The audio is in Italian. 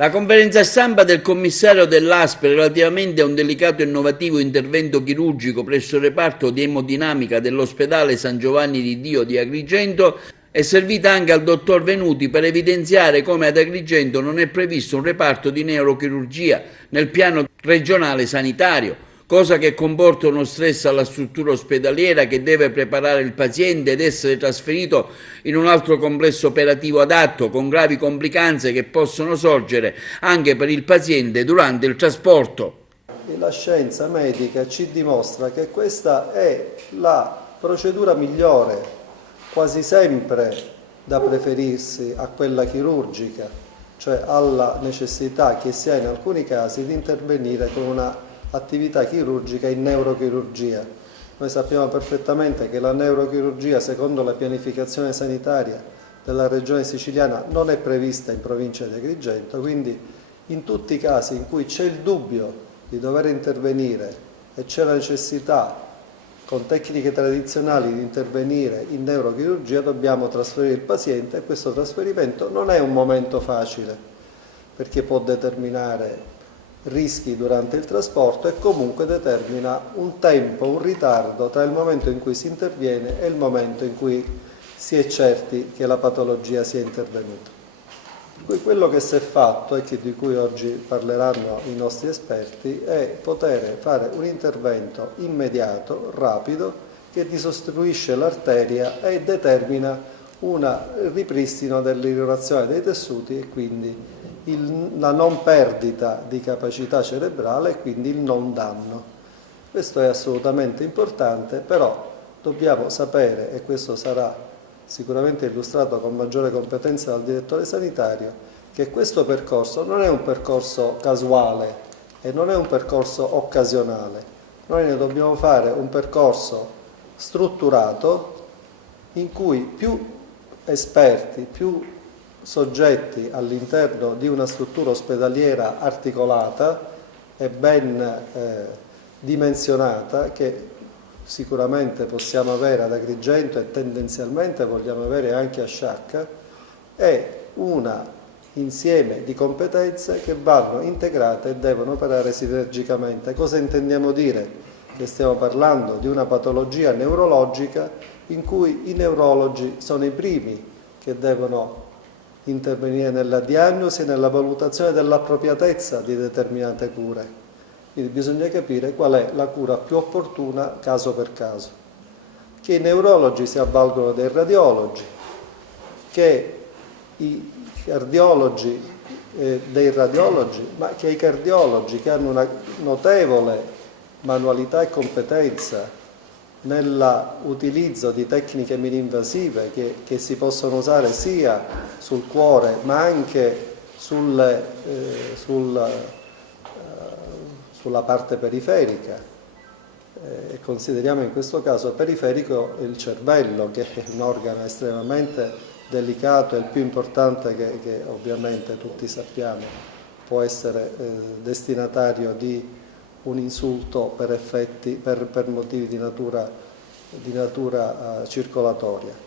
La conferenza stampa del commissario dell'ASP relativamente a un delicato e innovativo intervento chirurgico presso il reparto di emodinamica dell'ospedale San Giovanni di Dio di Agrigento è servita anche al dottor Venuti per evidenziare come ad Agrigento non è previsto un reparto di neurochirurgia nel piano regionale sanitario, cosa che comporta uno stress alla struttura ospedaliera che deve preparare il paziente ed essere trasferito in un altro complesso operativo adatto, con gravi complicanze che possono sorgere anche per il paziente durante il trasporto. La scienza medica ci dimostra che questa è la procedura migliore, quasi sempre da preferirsi a quella chirurgica, cioè alla necessità che si ha in alcuni casi di intervenire con una attività chirurgica in neurochirurgia. Noi sappiamo perfettamente che la neurochirurgia, secondo la pianificazione sanitaria della regione siciliana, non è prevista in provincia di Agrigento, quindi in tutti i casi in cui c'è il dubbio di dover intervenire e c'è la necessità con tecniche tradizionali di intervenire in neurochirurgia, dobbiamo trasferire il paziente e questo trasferimento non è un momento facile perché può determinare rischi durante il trasporto e comunque determina un tempo, un ritardo tra il momento in cui si interviene e il momento in cui si è certi che la patologia sia intervenuta. Quello che si è fatto e di cui oggi parleranno i nostri esperti è poter fare un intervento immediato, rapido, che disostruisce l'arteria e determina un ripristino dell'irrorazione dei tessuti e quindi la non perdita di capacità cerebrale e quindi il non danno. Questo è assolutamente importante, però dobbiamo sapere, e questo sarà sicuramente illustrato con maggiore competenza dal direttore sanitario, che questo percorso non è un percorso casuale e non è un percorso occasionale. Noi ne dobbiamo fare un percorso strutturato in cui più esperti, più soggetti all'interno di una struttura ospedaliera articolata e ben dimensionata, che sicuramente possiamo avere ad Agrigento e tendenzialmente vogliamo avere anche a Sciacca, è un insieme di competenze che vanno integrate e devono operare sinergicamente. Cosa intendiamo dire? Che stiamo parlando di una patologia neurologica in cui i neurologi sono i primi che devono intervenire nella diagnosi e nella valutazione dell'appropriatezza di determinate cure. Quindi bisogna capire qual è la cura più opportuna caso per caso. Che i neurologi si avvalgono dei radiologi, che i cardiologi dei radiologi, ma che i cardiologi che hanno una notevole manualità e competenza nell'utilizzo di tecniche mini-invasive che si possono usare sia sul cuore ma anche sulla parte periferica. Consideriamo in questo caso periferico il cervello, che è un organo estremamente delicato e il più importante che ovviamente tutti sappiamo può essere destinatario di un insulto per motivi di natura circolatoria.